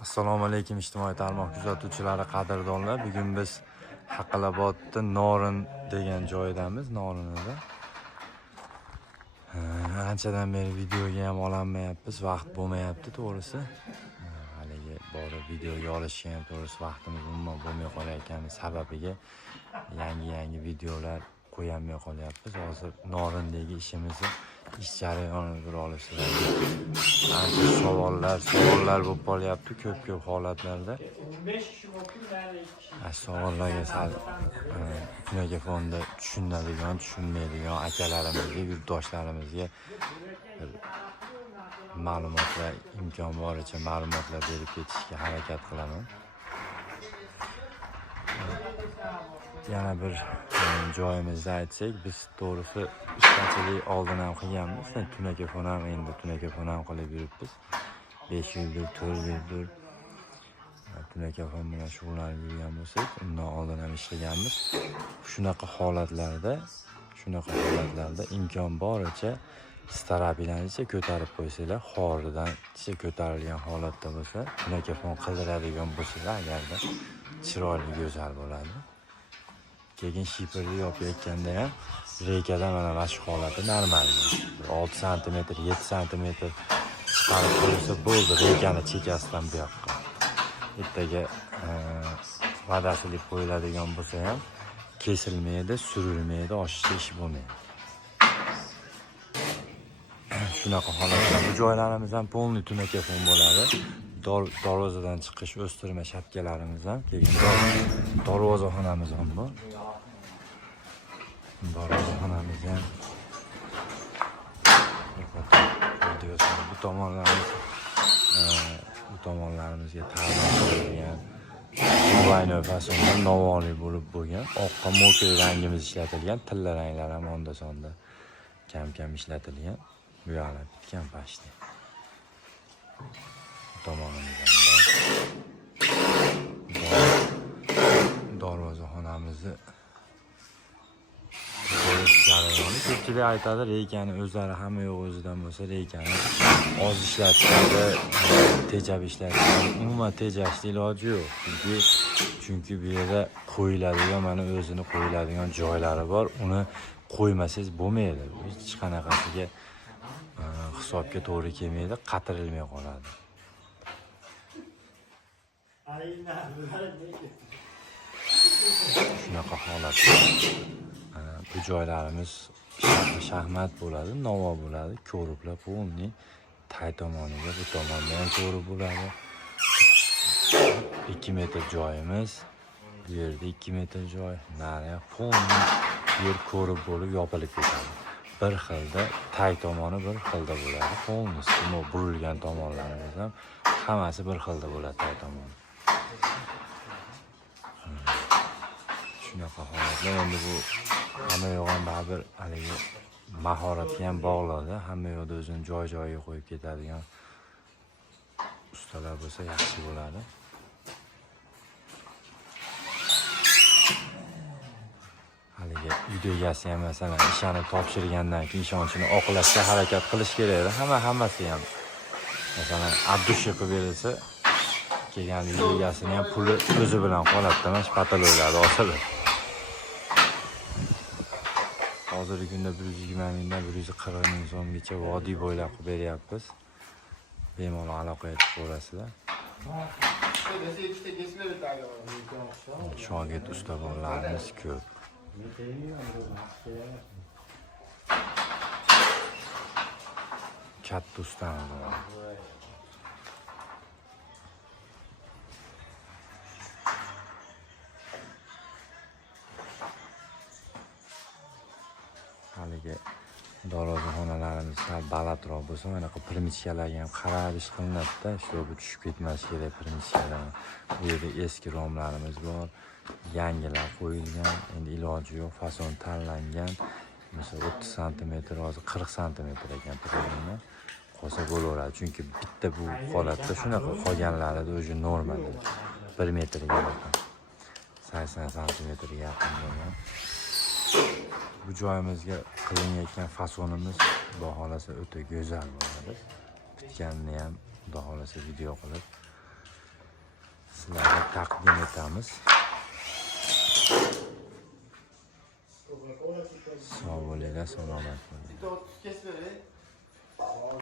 Assalomu alaykum ijtimoiy tarmoq kuzatuvchilari, qadrdonlar. Bugun biz Haqalabodda Norin degan joydamiz, Norinda. Anchadan beri videoga ham olammayapmiz, vaqt bo'lmayapti to'g'risi. Haligi borib videoga olishga ham to'g'risi vaqtimiz umuman bo'lmay qolayotgani sababiga yangi videolar qo'yamay qolyapmiz. Hozir Norindagi ishimizni ish jarayonini bir olishlar. Ancha savollar bo'lib qolyapti ko'p holatlarda. Savollarga sal kunaga fonda tushunadigan, tushunmaydigan akalarimizga, yurtdoshlarimizga ma'lumotlar, imkon boricha ma'lumotlar berib ketishga harakat qilaman. Yana bir joyimizda aytsak, biz to'g'risi ustachilik oldin ham qilganmiz. Tunakafon ham endi tunakafon ham qilib yuribmiz. 5 yildir, 4 yildir tunakafon bilan shug'ullanib yurgan bo'lsak, undan oldin ham ishlaganmiz. Shunaqa holatlarda imkon boricha starabilanicha ko'tarib qo'ysanglar, xoridan ko'tarilgan holatda bo'lsa, tunakafon qildiradigan bo'lsalar, agarda chiroyli, go'zal bo'ladi. Keyin shiperni yopayotganda ham reykada mana shu holati normal. 6 sm, 7 sm chiqarib qo'ysa bo'ldi, reykani chekasidan bu yoqqa. Ertaga vadasilik qo'yiladigan bo'lsa ham kesilmaydi, surilmaydi, oshiqcha ish bo'lmaydi. Shunaqa holatlar. Bu joylarimiz ham polniy tunakafon bo'ladi. Darvozadan chiqish o'stirma shapkalarimiz ham, keyin darvozaxonamiz ham bor. Darvozaxonamiz ham bu tomonlarimizga ta'mirlangan Uvayno fasonda novvoy bo'lib bo'lgan, oqqa mokri rangimiz ishlatilgan, tilla ranglar ham onda-sonda kam ishlatilgan. Bu yoqlar bitgan pashti. Tomonimiz ham bor. Darvozaxonamizni jarayoni ko'pchilik aytadi, reykani o'zlari hamma yo'q o'zidan bo'lsa, reykani oz ishlatishadi, tejab ishlatishadi. Umuman tejashning iloji yo'q. Chunki bu yerda qo'yiladigan, mana o'zini qo'yiladigan joylari bor. Uni qo'ymasangiz bo'lmaydi. Hech qanaqasiga hisobga to'g'ri kelmaydi, qatirilmay qoladi. Shunaqa holat. Bu joylarimiz shaxmat bo'ladi, novo bo'ladi, ko'riblar polniy tay tomoniga, bu tomonda ham ko'rib bo'ladi. 2 metr joyimiz, bu yerda 2 metr joy, nari polniy yer ko'rib bo'lib yopilib ketadi. Bir xilda tay tomoni bir xilda bo'ladi. Polnisi burilgan tomonlarimiz ham hammasi bir xilda bo'ladi tay tomoni. Shunaqa holatlar. Endi bu hamma yo'g'on baribir haligi mahoratga ham bog'liq. Hamma yo'qda o'zini joy-joyiga qo'yib ketadigan ustalar bo'lsa yaxshi bo'ladi. Haligi uyda egasi ham masalan ishini topshirgandan keyin ishonchini oqlashga harakat qilish kerak. Hammasi ham. Masalan, abdushi qilib berilsa, kelgan uyda egasini ham puli o'zi bilan qoladi, mana shu patologiyalarni osiladi. Hozirgi kunda 120 mingdan 140 ming so'mgacha vodiy bo'ylab qilib beryapmiz. Bemalol aloqa etib ko'rasizlar. Shogird ustavorlarimiz ko'p. Katta ustamiz bor. Haligi darvozaxonalarimiz sal balandroq bo'lsa, mana bu pirmichkalarga ham qarab ish qilinadi-da, shu bu tushib ketmas kerak pirmichkalar. Bu yerda eski romlarimiz bor, yangilar qo'yilgan, endi iloji yo'q, fason tanlangan. Mesela 30 cm, hozir 40 cm ekan turgani. Qolsa bo'laveradi, chunki bitta bu holatda shunaqa qolganlarida o'zi normal. 1 metrga yaqin, 80 cm yaqin bo'lgan. Bu joyimizga qilinayotgan fasonimiz xudo xolasa o'ta go'zal bo'ladi. Bitganini ham xudo xolasa video qilib taqdim etamiz. Sog' bo'linglar, salomat bo'ling.